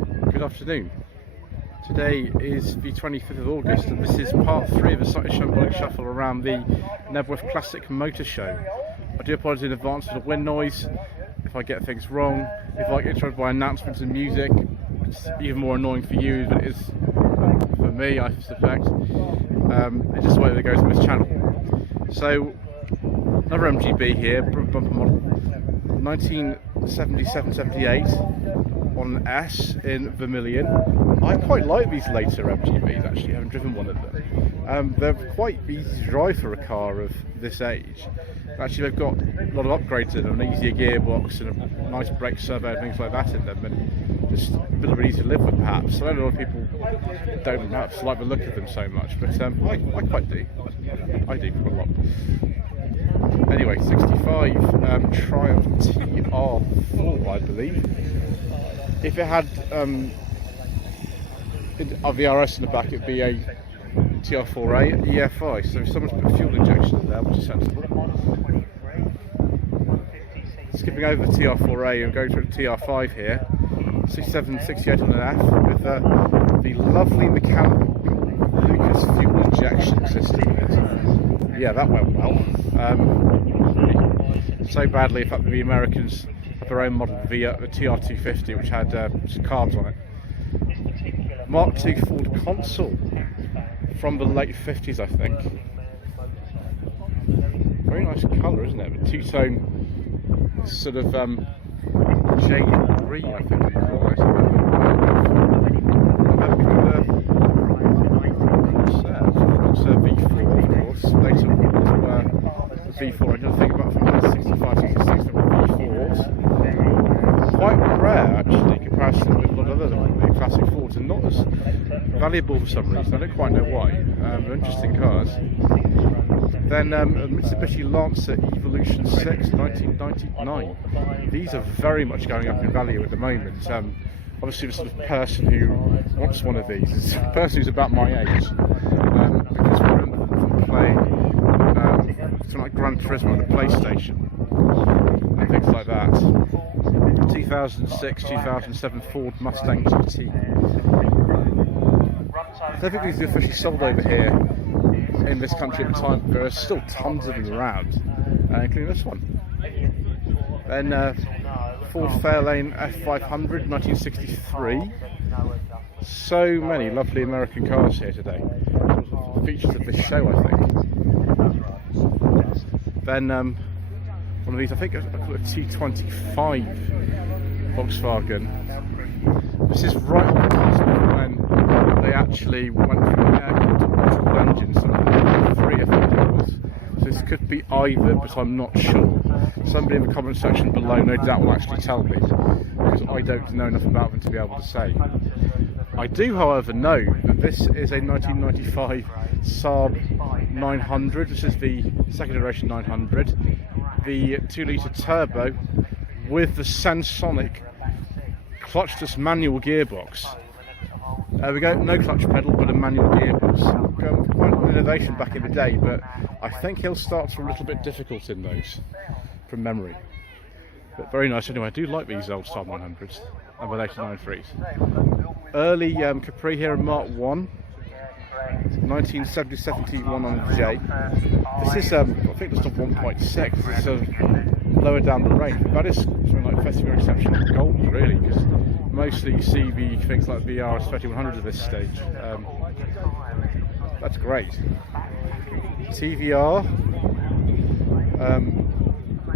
Good afternoon. Today is the 25th of August and this is part 3 of the slightly Shambolic shuffle around the Knebworth Classic Motor Show. I do apologise in advance for the wind noise, if I get things wrong, if I get interrupted by announcements and music. It's even more annoying for you than it is for me, I suspect. It's just the way that it goes on this channel. So, another MGB here, bumper model, 1977-78 on an S in Vermilion. I quite like these later MGBs actually, I haven't driven one of them. They're quite easy to drive for a car of this age. Actually they've got a lot of upgrades in them, an easier gearbox and a nice brake servo and things like that in them, and just a little bit easier to live with perhaps. I know a lot of people don't perhaps like the look of them so much, but I quite do. I do quite a lot. Anyway, 65 Triumph TR4 I believe. If it had the RS in the back, it'd be a TR4A EFI, so someone's put fuel injection in there, which is sensible. Skipping over the TR4A and going to the TR5 here, 67, 68 on an F, with the lovely mechanical Lucas fuel injection system in it. Yeah, that went well. So badly, in fact, that the Americans have their own model, the TR250, which had some carbs on it. Mark II Ford Consul from the late 50s, I think. Very nice colour, isn't it? A two-tone sort of jade green, I think we call it. And then we've got the V4, of course. Later the V4, I don't think about from 1965, 66, there were V4s. Quite rare, actually, in comparison with a lot of other classic Fords, and not as valuable for some reason. I don't quite know why. They're interesting cars. Then a Mitsubishi Lancer Evolution 6, 1999. These are very much going up in value at the moment. Obviously, the sort of person who wants one of these is a person who's about my age, because we're playing something like Gran Turismo on the PlayStation and things like that. 2006, 2007 Ford Mustang GT. I don't think these are officially sold over here in this country at the time, but there are still tons of them around, including this one. Then Ford Fairlane F500 1963. So many lovely American cars here today. The features of this show, I think. Then one of these, I think I call it a T25 Volkswagen. This is right on the cusp when they actually went from air-cooled to water-cooled engines, so 3 I think it was. So this could be either, but I'm not sure. Somebody in the comment section below no doubt will actually tell me, because I don't know enough about them to be able to say. I do, however, know that this is a 1995 Saab 900. This is the second generation 900, the 2-litre turbo with the Sensonic clutchless manual gearbox. We go no clutch pedal, but a manual gearbox. Quite an innovation back in the day, but I think he'll start a little bit difficult in those from memory. But very nice anyway. I do like these old Saab 900s and the later 93s. Early Capri here in Mark 1, 1970-71 on the J. This is I think just a 1.6. It's lower down the range. But that is something like Festival Exceptional Gold, really, because mostly you see the things like the RS 3100 at this stage. That's great. TVR.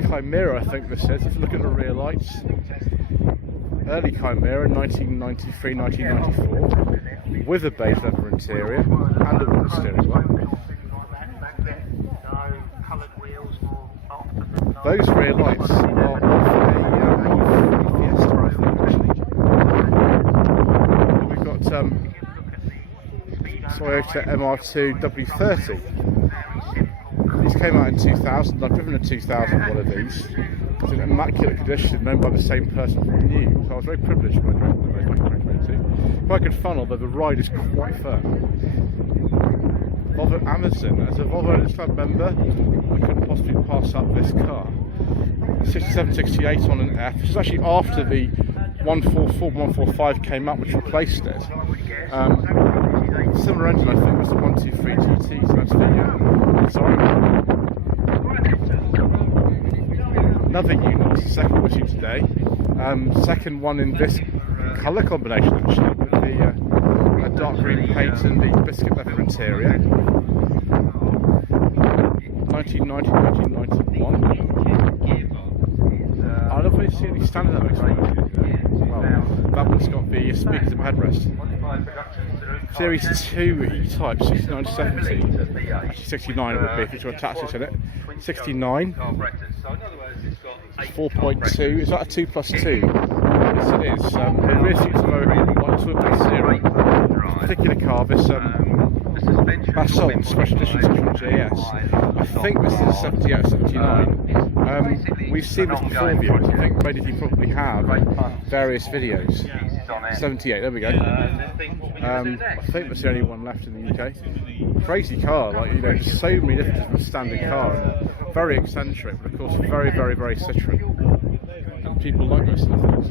Chimera, I think this is. If you look at the rear lights. Early Chimera, 1993-1994, with a beige leather interior and a wood steering as well. Those rear lights are off a Fiesta, I think, actually. We've got Toyota MR2 W30. These came out in 2000. I've driven a 2000 one of these. It's in immaculate condition, known by the same person from new. So I was very privileged when I drove one of those back in 2022. Quite good fun, although the ride is quite firm. Volvo Amazon. As a Volvo Owners Club member, I couldn't possibly pass up this car. 6768 on an F. This is actually after the 144, 145 came up, which replaced it. Similar engine, I think, was the 123 GT, so that's the design. Another unit, second one issued today. Second one in this colour combination, actually, with the dark green paint and the biscuit leather interior. 1990, 1991. I don't really see any standard that well, that one's got the speakers and headrest. Series 2 E-Type, 69 to 70. Actually 69 it would be if it's got taxis in it. 69. 4.2. Is that a 2+2? Yes it is. It really seems to go like to a series. Particular car, this Basalt Special Edition from JS. I think this is 78 or 79. We've seen this before, viewers. I think many of you probably have various videos. 78, there we go. I think that's the only one left in the UK. Crazy car, like, you know, so many different from a standard car. Very eccentric, but of course very, very, very Citroen. And people like those sort of things.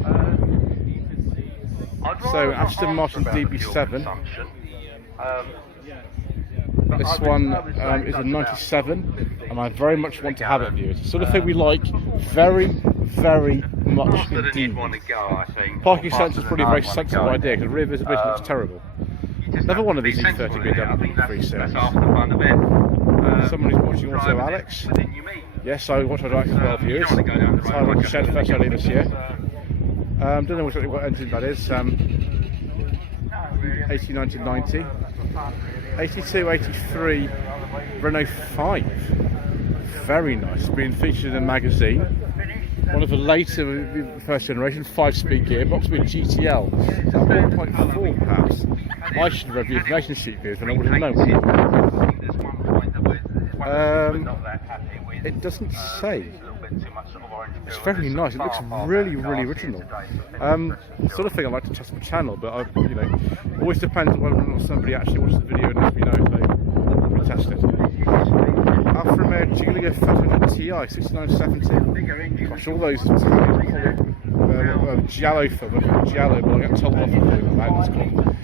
So Aston Martin DB7. This one is a 97, and I very much want to have it, viewers. The sort of thing we like very, very much indeed. Parking sensor is probably a very sensible idea, because rear visibility looks terrible. Another one of these E30 BMW3 series. Someone who's watching also, Alex. Yes, I watch Alex as well, viewers. So I went to Shed first early this year. Don't know exactly what engine that is. 80, 90, 90. 82, 83 Renault 5. Very nice. Being featured in a magazine. One of the later first generation 5-speed gearbox with GTL. Is that 1.4 perhaps? I should have read the information sheet here and I would have known. It doesn't say. It's very nice. It looks really, really original. Sort of thing I like to test my channel, but you know, always depends on whether or not somebody actually watches the video and lets me know if they test it. Alfa Romeo Giulia 500 Ti 6970. Gosh, all those Giallo film, Giallo, but I get told off about it's called.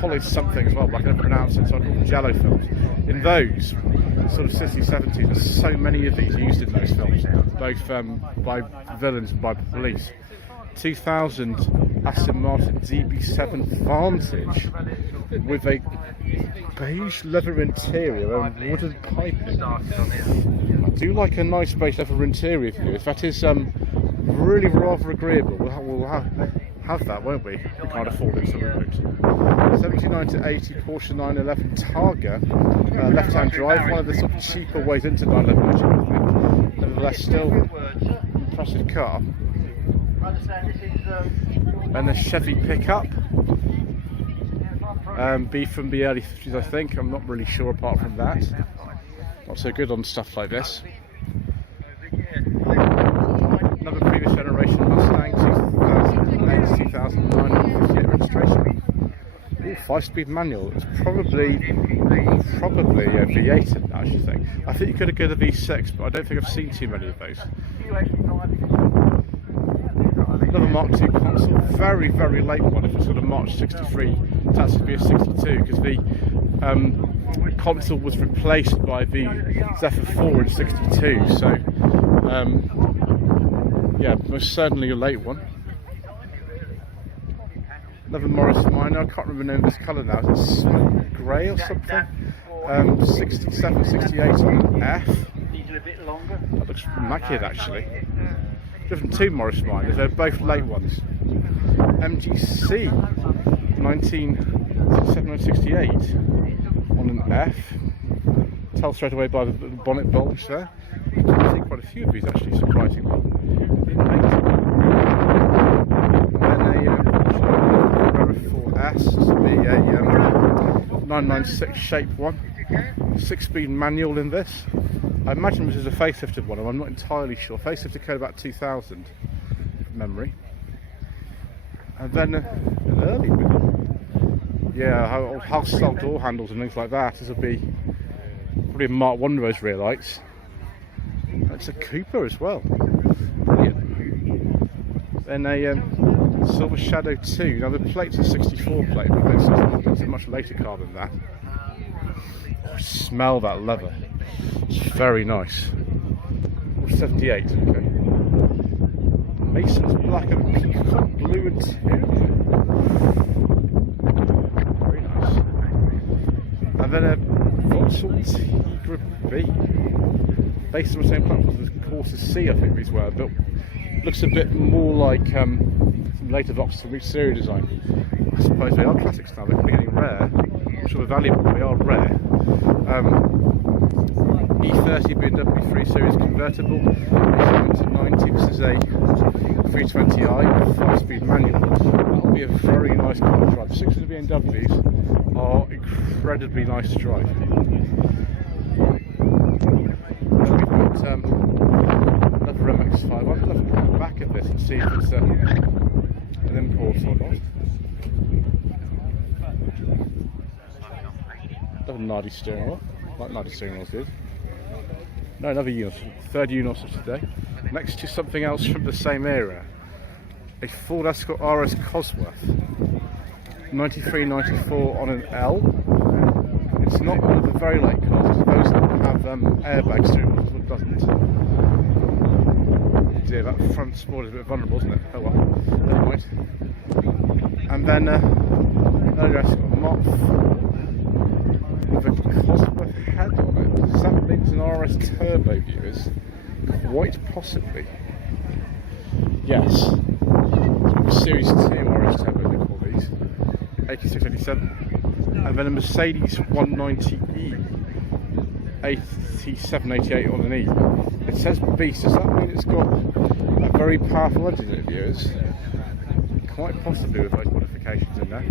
Poly something as well, but I can pronounce it, so I call them Giallo films. In those sort of 60s, 70s, there's so many of these used in those films, both by villains and by the police. 2000 Aston Martin DB7 Vantage with a beige leather interior and wooden piping. I do like a nice beige leather interior for you. If that is really rather agreeable, we'll have that, won't we? We can't afford it, so we won't. 79 to 80 Porsche 911 Targa, left-hand drive, one of the sort of cheaper ways into 911, I think. Nevertheless, still impressive car. And a Chevy pickup, be from the early 50s, I think. I'm not really sure apart from that. Not so good on stuff like this. Another previous generation Mustang, 2008, 2009, 58 registration. Ooh, 5-speed manual. It's probably a V8 in that, I should think. I think you could have got a V6, but I don't think I've seen too many of those. Another Mark II console, very, very late one. If it's got a March 63, that's going to be a 62, because the console was replaced by the Zephyr 4 in 62, so yeah, most certainly a late one. Another Morris Minor, I can't remember the name of this colour now, is it smoke grey or something? 67, 68 on F. That looks immaculate actually. Driven 2 Morris Minors, they're both late ones. MGC 1968 on an F. Tell straight away by the bonnet bulge there. I think quite a few of these actually, surprisingly. And then a 4S, this will be a 996 shape one. 6-speed manual in this. I imagine this is a facelifted one, I'm not entirely sure. Facelifted code about 2000 from memory. And then an early one. Yeah, house style door handles and things like that. This will be probably a Mark 1 of those rear lights. It's a Cooper as well. Brilliant. Then a Silver Shadow 2. Now the plate's a 64 plate, but it's a much later car than that. Oh, smell that leather. It's very nice. 78, okay. Mason's black and peacock blue interior. Very nice. And then a Vauxhall Tigra B. Based on the same platform as the Corsa C, I think these were, but looks a bit more like some later Vauxhall series design. I suppose they are classics now, they're getting rare. I'm sure they're valuable, but they are rare. E30 BMW 3 Series convertible, 790. This is a 320i, 5-speed manual. That'll be a very nice car to drive. 6 of the BMWs are incredibly nice to drive. We've got another MX-5. I'm going to look at the back of this and see if it's an import or not. Another Nardi steering wheel, like Nardi steering wheels did. No, another Unos, third Unos of today. Next to something else from the same era. A Ford Escort RS Cosworth. 93-94 on an L. It's not one of the very late cars, those that have airbags steering wheels, it doesn't. Dear, that front spoiler is a bit vulnerable, isn't it? Oh well, never mind. And then earlier Escort Mark 4 with a Cosworth head on it. Does that mean it's an RS Turbo, viewers? Quite possibly. Yes. Series 2 RS Turbo, they call these. 86, 87. And then a Mercedes 190E. 87, 88 on an E. It says Beast. Does that mean it's got a very powerful engine in it, viewers? Quite possibly with those modifications in there.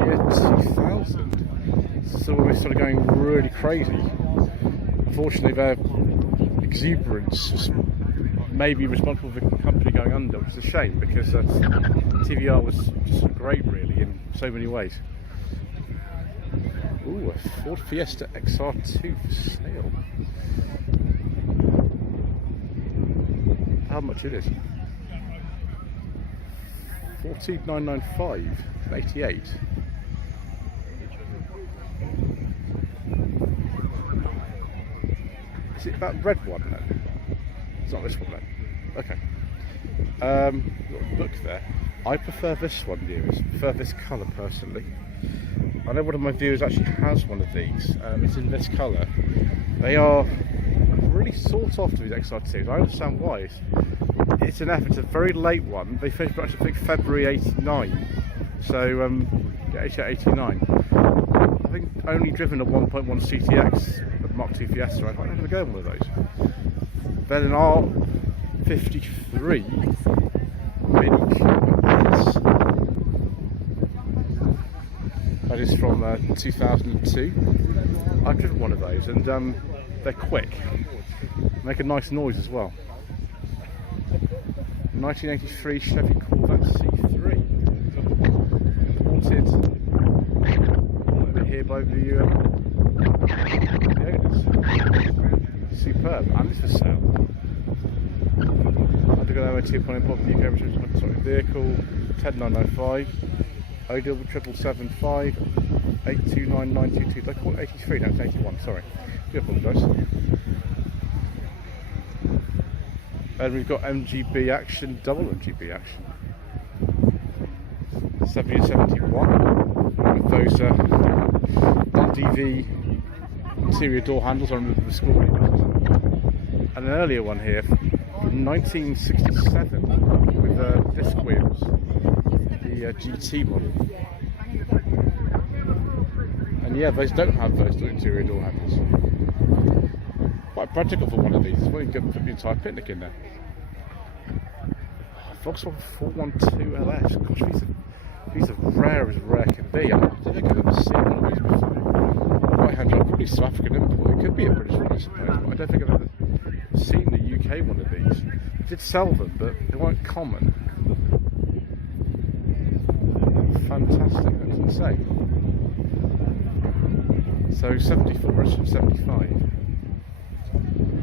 Year 2000, so when we started going really crazy. Unfortunately, their exuberance may be responsible for the company going under, which is a shame because TVR was just great, really, in so many ways. Ooh, a Ford Fiesta XR2 for sale. How much it is? 14,995. 88. Is it that red one then? It's not this one then. Okay. Look there. I prefer this one, viewers. I prefer this colour personally. I know one of my viewers actually has one of these. It's in this colour. They are really sought after, these XR2s. I understand why. It's an effort. It's a very late one. They finished production, I think, February '89. So, 89. I think only driven a 1.1 CTX, a Mark II Fiesta. I might never go on one of those. Then an R53 Mini S. That is from 2002. I've driven one of those, and they're quick. Make a nice noise as well. 1983 Chevy Corvette C3. Over here by the owners. Superb, and it's for sale. Undergo MOT upon import the UK vehicle 10995 OW 7775 829922. They call it 83 now, it's 81, sorry. Do apologise. And we've got MGB action, double MGB action. 70 and 71 with those LDV interior door handles. I remember the school emails. And an earlier one here from 1967 with disc wheels, the GT model. And yeah, those don't have those interior door handles. Quite practical for one of these. It's really good to put the entire picnic in there. Volkswagen 412 LS. Gosh, these are rare as rare can be. I don't think I've ever seen one of these before. Right hand drive, probably South African import. It could be a British one, I suppose, but I don't think I've ever seen the UK one of these. I did sell them, but they weren't common. Fantastic, that's insane. So 74 versus 75.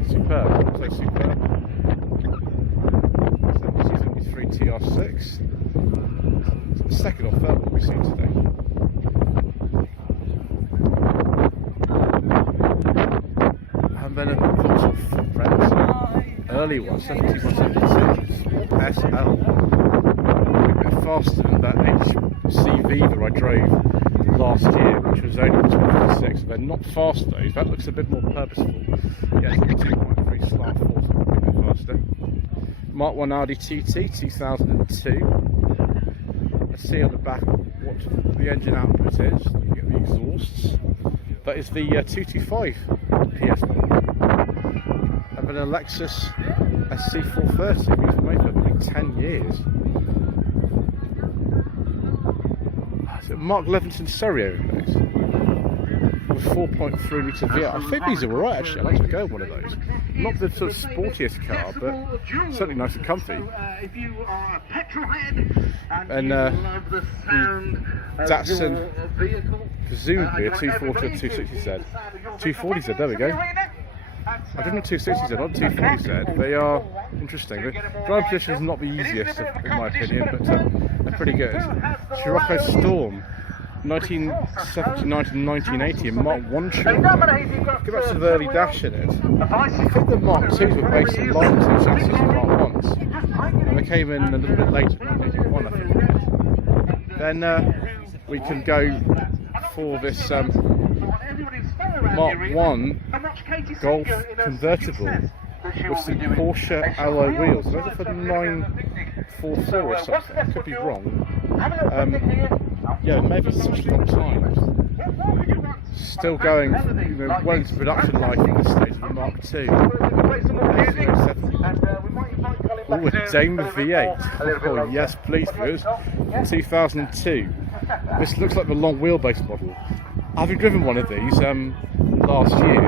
Superb. Looks like superb. 7273 TR6. The second or third one we've seen today. And then a Vauxhall footprint. Early one, 7172 SL. A bit faster than that HCV that I drove last year, which was only 26. They're not fast those. That looks a bit more purposeful. Yeah, it's 2.3 slant force, a bit faster. Mark 1 Audi TT 2002. Let's see on the back what the engine output is. You get the exhausts. That is the 225 PS model. And then a Lexus SC430, used to make it, I think, 10 years. Is it Mark Levinson Stereo those? With 4.3 litre V8. I think these are alright actually. I'd like to go with one of those. Not the sort of sportiest car, but certainly nice and comfy. And the Datsun, presumably a 240 or 260Z. 240Z, there we go. I didn't know 260Z, not 240Z. They are interesting. The drive position is not the easiest, in my opinion, but they're pretty good. Scirocco Storm, 1979 to 1980, and Mark 1 trim. Go back to the early dash in it. I think the Mark 2s were based on Line 2 chassis and Mark 1s. And they came in a little bit later, 1981, I think. Then we can go for this Mark 1 Golf convertible with some Porsche alloy wheels. Those are for the 944 or something. I could be wrong. Yeah, maybe such a long time. Still going, well into production life in this stage of the Mark II. Oh, a Dame V8. Oh yes, please, viewers. 2002. This looks like the long wheelbase model. Having driven one of these last year,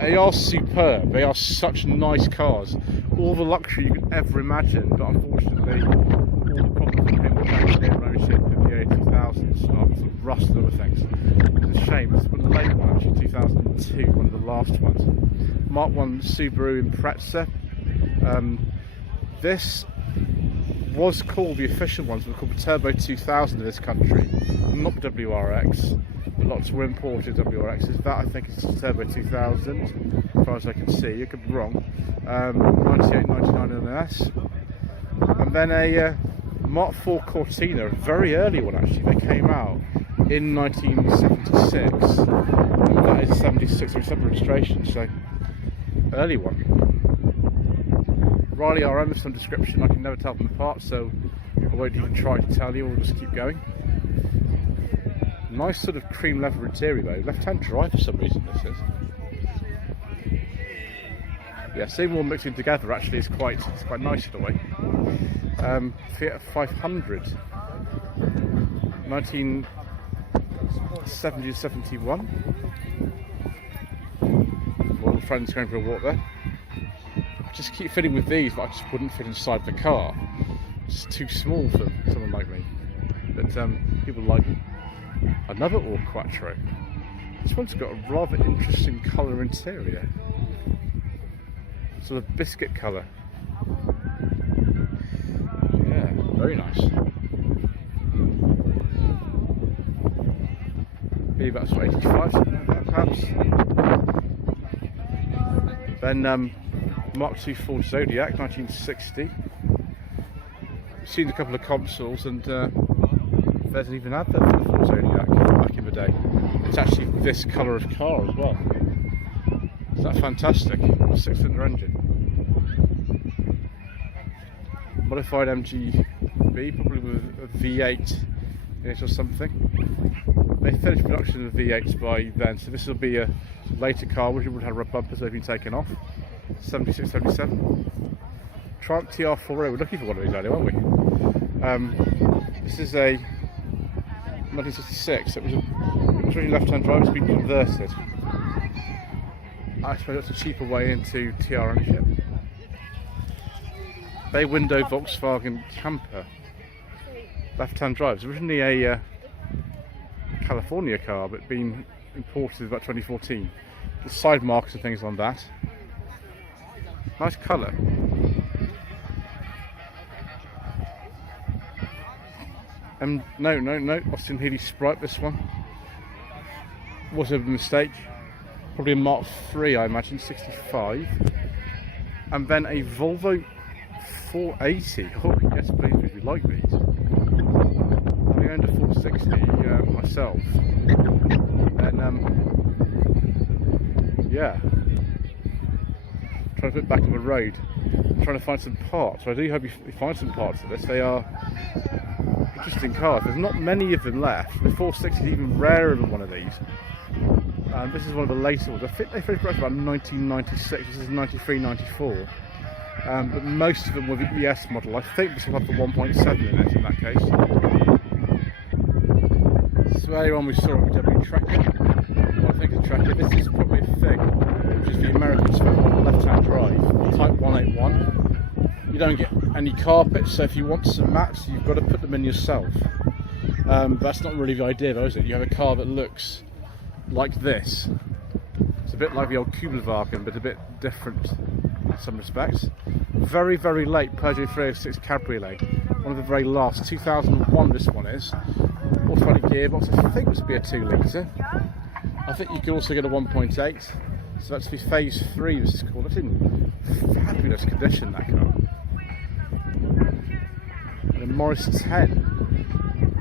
they are superb. They are such nice cars. All the luxury you could ever imagine, but unfortunately, all the problems that came with their ownership in the early 2000s, sort of rust and other things. It's a shame. It's one of the late one, actually, 2002, one of the last ones. Mark 1 Subaru Impreza. This was called, the official ones were called the Turbo 2000 in this country, not the WRX. Lots were imported WRXs. That I think is the Turbo 2000, as far as I can see. You could be wrong. 98, 99 in an S. And then a Mark 4 Cortina, a very early one actually. They came out in 1976. And that is 76 registration, so early one. Riley RM with some description. I can never tell them apart, so I won't even try to tell you. We'll just keep going. Nice sort of cream leather interior though. Left-hand drive for some reason this is. Yeah, seeing them all mixing together actually is quite nice in a way. Fiat 500, 1970 to 71. One of the friends going for a walk there. I just keep fitting with these, but I just wouldn't fit inside the car. It's too small for someone like me. But people like them. Another All Quattro. This one's got a rather interesting colour interior. Sort of biscuit colour. Yeah, very nice. Maybe about 85, something like that perhaps. Then Mark II Ford Zodiac, 1960. I've seen a couple of consoles and there's even an advert for the Ford Zodiac back in the day. It's actually this colour of car as well. Is that fantastic? A 6-cylinder engine. Modified MGB, probably with a V8 in it or something. They finished production of the V8s by then, so this will be a later car which would have rub bumpers that have been taken off. 76, 77. Triumph TR4, we're looking for one of these earlier, aren't we? This is a 1966. It was really left-hand drive. It's been converted. I suppose it's a cheaper way into TR ownership. Bay window Volkswagen camper. Left-hand drive. It's originally a California car, but been imported about 2014. The side marks and things on that. Nice colour. No, Austin Healey Sprite, this one. Was a mistake. Probably a Mark III, I imagine, 65. And then a Volvo 480. Oh, yes, please, we like these. I owned a 460 myself. And, yeah. Trying to put it back on the road. I'm trying to find some parts. I do hope you find some parts of this. They are interesting cars. There's not many of them left. The 460 is even rarer than one of these. This is one of the later ones. I think they finished production about 1996. This is 93, 94. But most of them were the ES model. I think this will have the 1.7 in it in that case. So earlier on we saw a VW Tracker. Well, I think it's a Tracker. This is probably a thing, which is the American spec model, left-hand drive, Type 181. You don't get any carpets, so if you want some mats, you've got to put them in yourself. That's not really the idea though, is it? You have a car that looks like this. It's a bit like the old Kubelwagen, but a bit different in some respects. Very, very late Peugeot 306 Cabriolet. One of the very last. 2001 this one is. Automatic gearbox. I think this would be a 2 litre. I think you can also get a 1.8. So that's the phase 3 this is called. It's in fabulous condition, that car. And a Morris 10.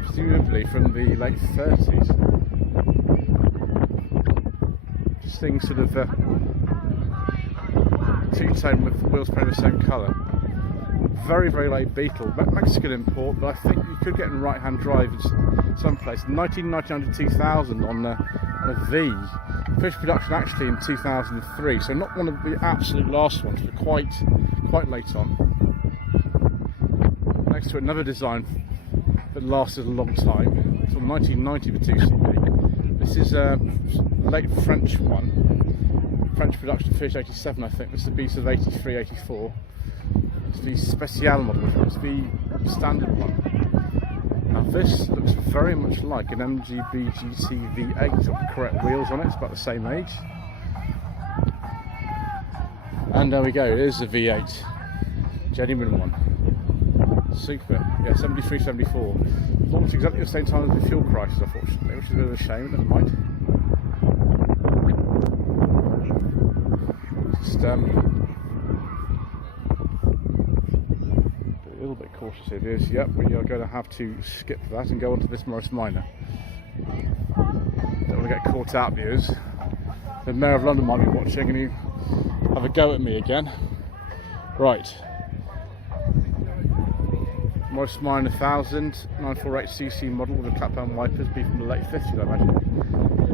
Presumably from the late 30s. Just things sort of two-tone with the wheels painted the same colour. Very, very late Beetle. Mexican import, but I think you could get in right-hand drive in some place. 1999 to 2000 on a V. Finished production actually in 2003, so not one of the absolute last ones, but quite late on. Next to another design that lasted a long time, until 1990 with 2CV. This is a late French one. French production finished 87, I think. This is the beast of 83, 84. It's the Special model, which is the standard one. Now this looks very much like an MGB GT V8. It's got the correct wheels on it, it's about the same age. And there we go, it is a V8. Genuine one. Super, yeah, 73, 74. Launched exactly at the same time as the fuel crisis, unfortunately, which is a bit of a shame, never mind. Just be a little bit cautious here, viewers. Yep, we are going to have to skip that and go on to this Morris Minor. Don't want to get caught out, viewers. The Mayor of London might be watching and you have a go at me again. Right. Morris Minor 1000, 948cc model with a clap-down wipers, be from the late 50s, I imagine.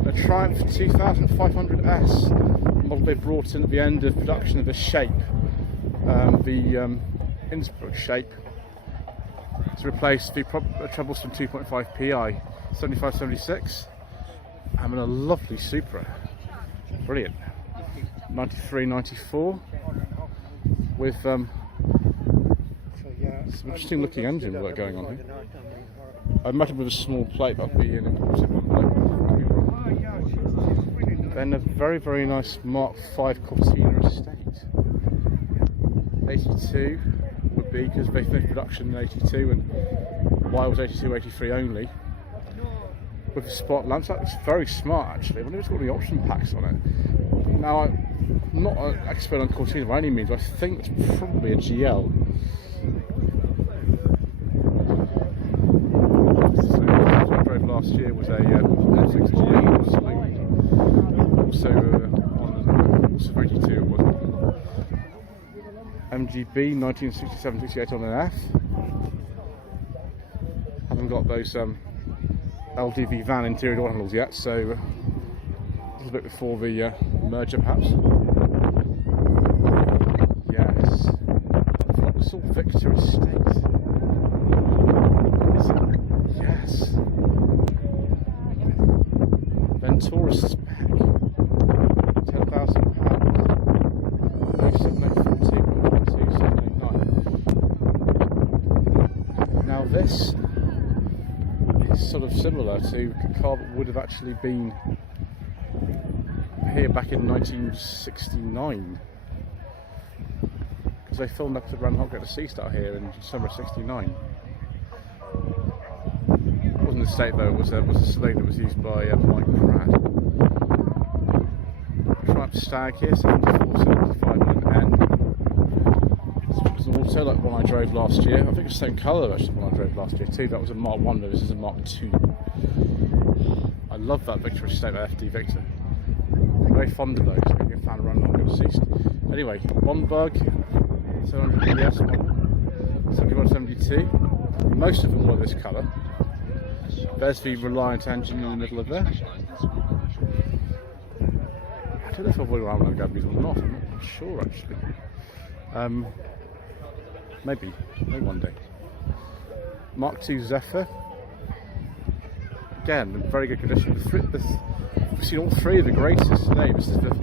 A Triumph 2500S, model they brought in at the end of production of the shape, the Innsbruck shape, to replace the troublesome 2.5 PI 7576, and a lovely Supra. Brilliant. 93, 94, with some interesting looking engine work going on here. I imagine with a small plate that'll be an important one. Then a very, very nice Mark V Cortina Estate. 82 would be, because they finished production in 82 and Y was 82, 83 only. With the spot lamps, that's very smart actually. I wonder if it's got any option packs on it. Now, I'm not an expert on Cortina by any means, but I think it's probably a GL. Last year was a 6 GL Saloon, also also 82 it was. MGB 1967-68 on an F. Haven't got those LDV van interior door handles yet, so a little bit before the merger perhaps. Yes, Vauxhall Victor Estate. Yes. Taurus spec, £10,000, 07842, Now this is sort of similar to a car that would have actually been here back in 1969. they filmed up to Run Hot Get Deceased out here in summer '69. It wasn't a state though, it was a saloon that was used by Mike Pratt. Triumph Stag here, 74, 75 on an N. It's an auto like one I drove last year. I think it's the same colour actually one I drove last year too. That was a Mark 1 though, this is a Mark 2. I love that Victor Estate, that FD Victor. I'm very fond of those, being a fan of Run Hot Get Deceased. Anyway, one bug, 700 PS, 7172. Most of them were this colour. There's the Reliant engine in the middle of there. I don't know if I've already run Gabby's or not, I'm not sure actually. Maybe one day. Mark II Zephyr. Again, in very good condition. We've seen all three of the Graces today. This is the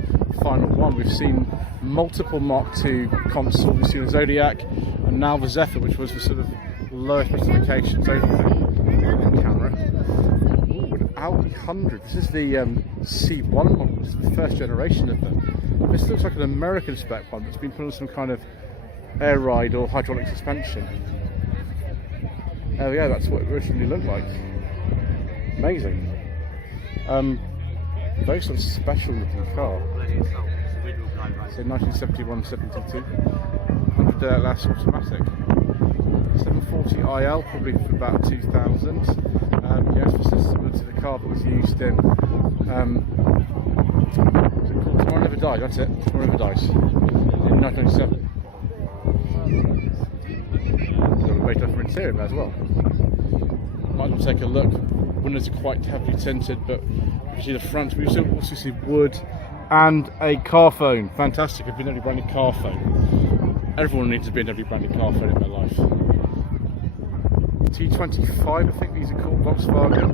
final one. We've seen multiple Mark II console. We've seen a Zodiac and now the Zephyr, which was the sort of lower specification Zodiac camera. Ooh, an Audi 100. This is the C1 model. This is the first generation of them. This looks like an American spec one that's been put on some kind of air ride or hydraulic suspension. Oh yeah, that's what it originally looked like. Amazing. Very sort of special looking car. So 1971-72, 100 last automatic. 740 IL, probably for about 2000. Yes, this is similar to the car that was used in. Tomorrow Never Dies. That's it. Tomorrow Never Dies. In 1997. Got a very different interior there as well. Might as well take a look. Windows are quite heavily tinted, but you can see the front. We also see wood and a car phone. Fantastic, a BMW branded car phone. Everyone needs a BMW branded car phone in their life. T25, I think these are called, Volkswagen.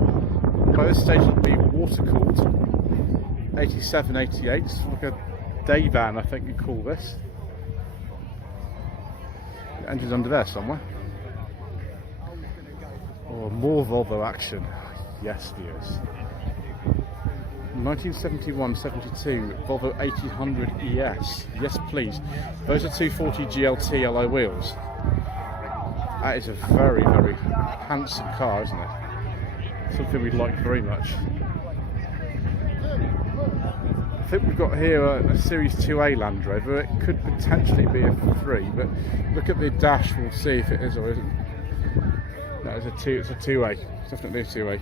By this stage it'll be water cooled. 87, 88, like a day van I think you call this. The engine's under there somewhere. Oh, more Volvo action. Yes, dears. 1971-72 Volvo 1800 ES. Yes, please. Those are 240 GLT alloy wheels. That is a very, very handsome car, isn't it? Something we'd like very much. I think we've got here a Series 2A Land Rover. It could potentially be a 3, but look at the dash, we'll see if it is or isn't. No, it's a 2A. It's definitely a 2A.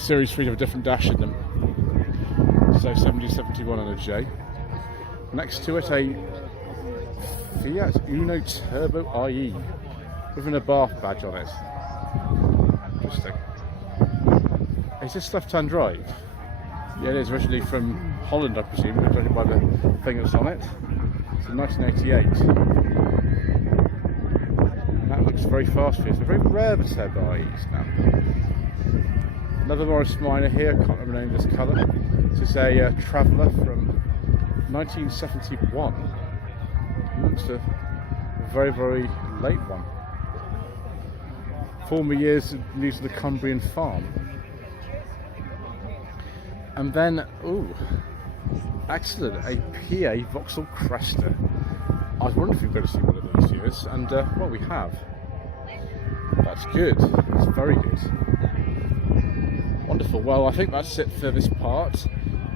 Series 3 have a different dash in them. So 7071 on a J. Next to it, a Fiat Uno Turbo IE with an Abarth badge on it. Interesting. Is this left-hand drive? Yeah, it is. Originally from Holland, I presume, judging by the thing that's on it. So 1988. That looks very fast for you. It's very rare the Turbo IEs now. Another Morris Minor here, I can't remember the name of this colour. This is a Traveller from 1971. Looks a very, very late one. Former years news of the Cumbrian Farm. And then, ooh, excellent, a PA Vauxhall Cresta. I was wondering if we were going to see one of these years, and well, we have. That's good, that's very good. Wonderful. Well, I think that's it for this part.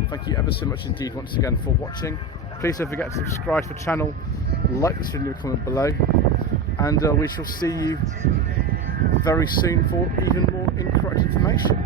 Thank you ever so much indeed once again for watching. Please don't forget to subscribe to the channel, like this video, comment below, and we shall see you very soon for even more incorrect information.